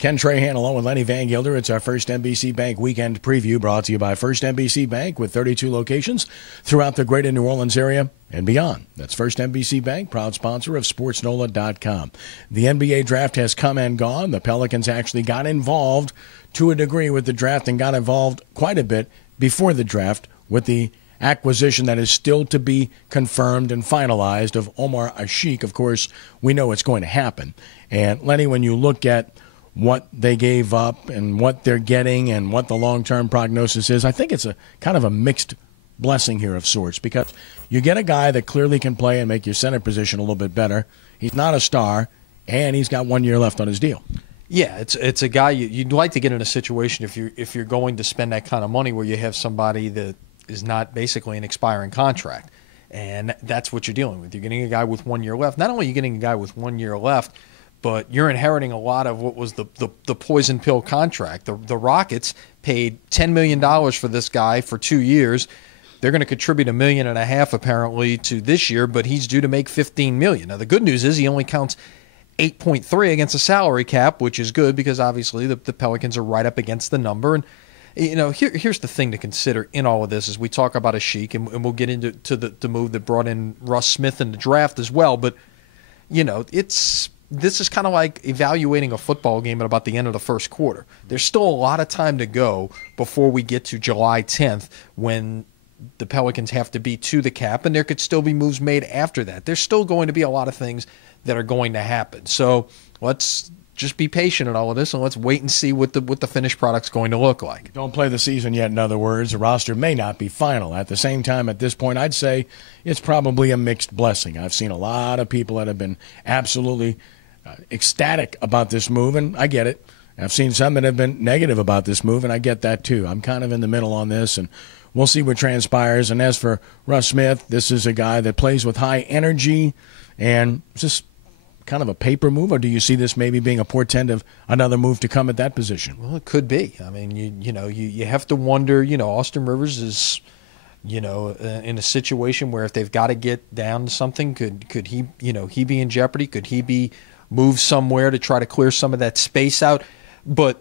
Ken Trahan along with Lenny Vangilder. It's our First NBC Bank weekend preview brought to you by First NBC Bank with 32 locations throughout the greater New Orleans area and beyond. That's First NBC Bank, proud sponsor of SportsNola.com. The NBA draft has come and gone. The Pelicans actually got involved to a degree with the draft and got involved quite a bit before the draft with the acquisition that is still to be confirmed and finalized of Omar Ashik. Of course, we know it's going to happen. And Lenny, when you look at what they gave up and what they're getting and what the long-term prognosis is, I think it's a kind of a mixed blessing here of sorts, because you get a guy that clearly can play and make your center position a little bit better. He's not a star, and he's got 1 year left on his deal. Yeah, it's a guy you'd like to get in a situation if you're going to spend that kind of money where you have somebody that is not basically an expiring contract, and that's what you're dealing with. You're getting a guy with 1 year left. Not only are you getting a guy with 1 year left, but you're inheriting a lot of what was the poison pill contract. The Rockets paid $10 million for this guy for 2 years. They're going to contribute $1.5 million apparently to this year, but he's due to make $15 million. Now the good news is he only counts 8.3 against the salary cap, which is good because obviously the Pelicans are right up against the number. And you know, here's the thing to consider in all of this as we talk about Ashik, and we'll get into the move that brought in Russ Smith in the draft as well. But you know, this is kind of like evaluating a football game at about the end of the first quarter. There's still a lot of time to go before we get to July 10th when the Pelicans have to be to the cap, and there could still be moves made after that. There's still going to be a lot of things that are going to happen. So let's just be patient in all of this, and let's wait and see what the finished product's going to look like. Don't play the season yet, in other words. The roster may not be final. At the same time, at this point, I'd say it's probably a mixed blessing. I've seen a lot of people that have been absolutely ecstatic about this move, and I get it. I've seen some that have been negative about this move, and I get that too. I'm kind of in the middle on this, and we'll see what transpires. And as for Russ Smith, this is a guy that plays with high energy, and just kind of a paper move, or do you see this maybe being a portent of another move to come at that position? Well, it could be. I mean, you have to wonder. Austin Rivers is, in a situation where if they've got to get down to something, could he, he be in jeopardy? Could he be moved somewhere to try to clear some of that space out? But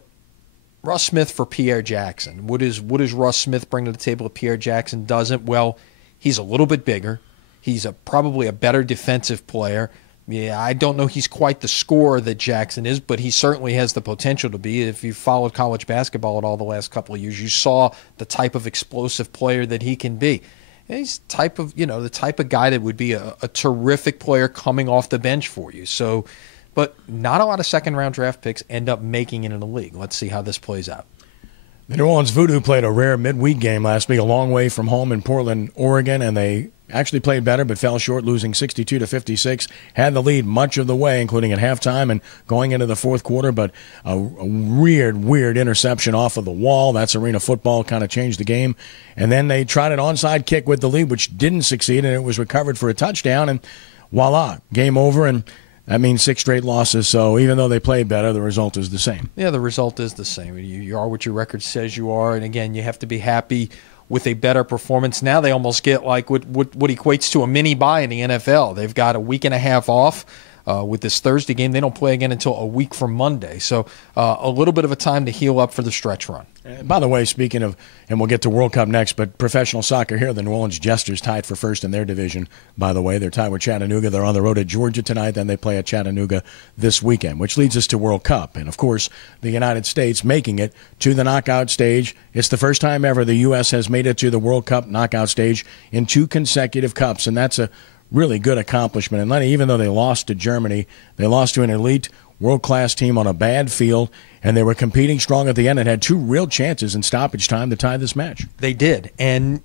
Russ Smith for Pierre Jackson. What does Russ Smith bring to the table that Pierre Jackson doesn't? Well, he's a little bit bigger. He's probably a better defensive player. Yeah, I don't know he's quite the scorer that Jackson is, but he certainly has the potential to be. If you followed college basketball at all the last couple of years, you saw the type of explosive player that he can be. And he's the type of guy that would be a terrific player coming off the bench for you. So, but not a lot of second-round draft picks end up making it in the league. Let's see how this plays out. The New Orleans Voodoo played a rare midweek game last week, a long way from home in Portland, Oregon, and they actually played better but fell short, losing 62-56. Had the lead much of the way, including at halftime and going into the fourth quarter, but a weird interception off of the wall. That's arena football, kind of changed the game. And then they tried an onside kick with the lead, which didn't succeed, and it was recovered for a touchdown, and voila, game over, and that means 6 straight losses. So even though they played better, the result is the same. Yeah, the result is the same. You are what your record says you are, and again, you have to be happy with a better performance. Now they almost get like what equates to a mini bye in the NFL. They've got a week and a half off with this Thursday game. They don't play again until a week from Monday. So a little bit of a time to heal up for the stretch run. By the way, speaking of, and we'll get to World Cup next, but professional soccer here, the New Orleans Jesters tied for first in their division, by the way. They're tied with Chattanooga. They're on the road at Georgia tonight. Then they play at Chattanooga this weekend, which leads us to World Cup. And, of course, the United States making it to the knockout stage. It's the first time ever the U.S. has made it to the World Cup knockout stage in 2 consecutive cups, and that's a really good accomplishment. And, Lenny, even though they lost to Germany, they lost to an elite world-class team on a bad field, and they were competing strong at the end and had 2 real chances in stoppage time to tie this match. They did. And,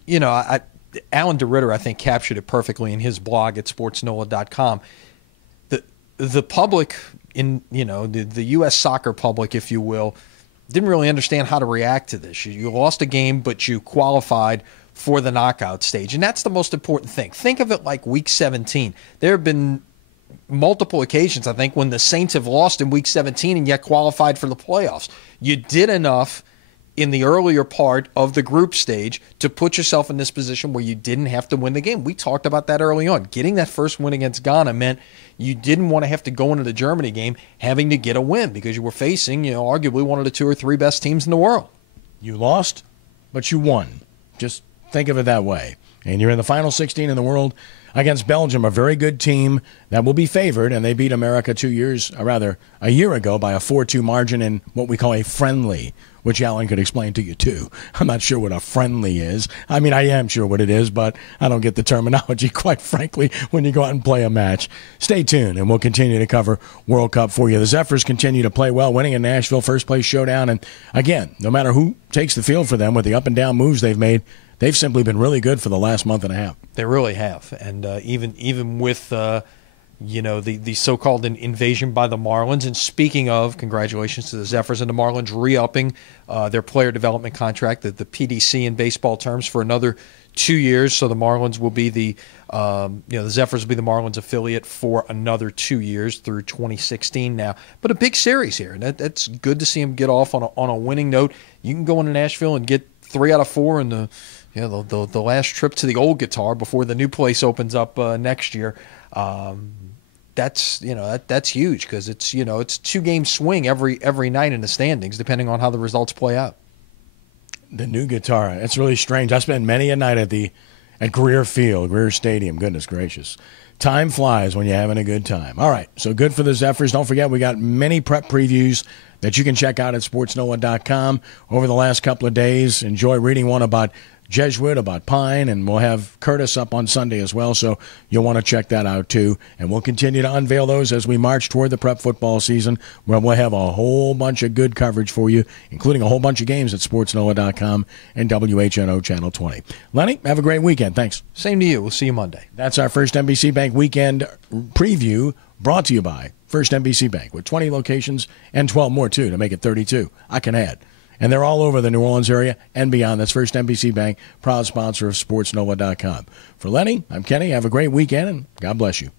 Alan DeRitter, I think, captured it perfectly in his blog at sportsnola.com. The public, the U.S. soccer public, if you will, didn't really understand how to react to this. You lost a game, but you qualified for the knockout stage, and that's the most important thing. Think of it like Week 17. There have been multiple occasions, I think, when the Saints have lost in Week 17 and yet qualified for the playoffs. You did enough in the earlier part of the group stage to put yourself in this position where you didn't have to win the game. We talked about that early on. Getting that first win against Ghana meant you didn't want to have to go into the Germany game having to get a win because you were facing, arguably one of the 2 or 3 best teams in the world. You lost, but you won. Just think of it that way. And you're in the final 16 in the world against Belgium, a very good team that will be favored, and they beat America a year ago by a 4-2 margin in what we call a friendly, which Alan could explain to you too. I'm not sure what a friendly is. I mean, I am sure what it is, but I don't get the terminology, quite frankly, when you go out and play a match. Stay tuned, and we'll continue to cover World Cup for you. The Zephyrs continue to play well, winning in Nashville, first-place showdown. And again, no matter who takes the field for them with the up-and-down moves they've made, they've simply been really good for the last month and a half. They really have. And even with the so-called invasion by the Marlins. And speaking of, congratulations to the Zephyrs and the Marlins re-upping their player development contract, the PDC in baseball terms, for another 2 years. So the Marlins will be the Zephyrs will be the Marlins affiliate for another 2 years through 2016 now. But a big series here, and that's good to see them get off on a winning note. You can go into Nashville and get 3 out of 4 in the last trip to the old guitar before the new place opens up next year. That's huge because it's 2-game swing every night in the standings depending on how the results play out. The new guitar, it's really strange. I spent many a night at Greer Stadium. Goodness gracious. Time flies when you're having a good time. All right, so good for the Zephyrs. Don't forget, we got many prep previews that you can check out at sportsnola.com over the last couple of days. Enjoy reading one about Jesuit, about Pine, and we'll have Curtis up on Sunday as well, so you'll want to check that out too. And we'll continue to unveil those as we march toward the prep football season, where we'll have a whole bunch of good coverage for you, including a whole bunch of games at sportsnola.com and WHNO Channel 20. Lenny, have a great weekend. Thanks. Same to you. We'll see you Monday. That's our first NBC Bank weekend preview, brought to you by First NBC Bank, with 20 locations and 12 more too to make it 32. I can add. And they're all over the New Orleans area and beyond. That's First NBC Bank, proud sponsor of SportsNola.com. For Lenny, I'm Kenny. Have a great weekend, and God bless you.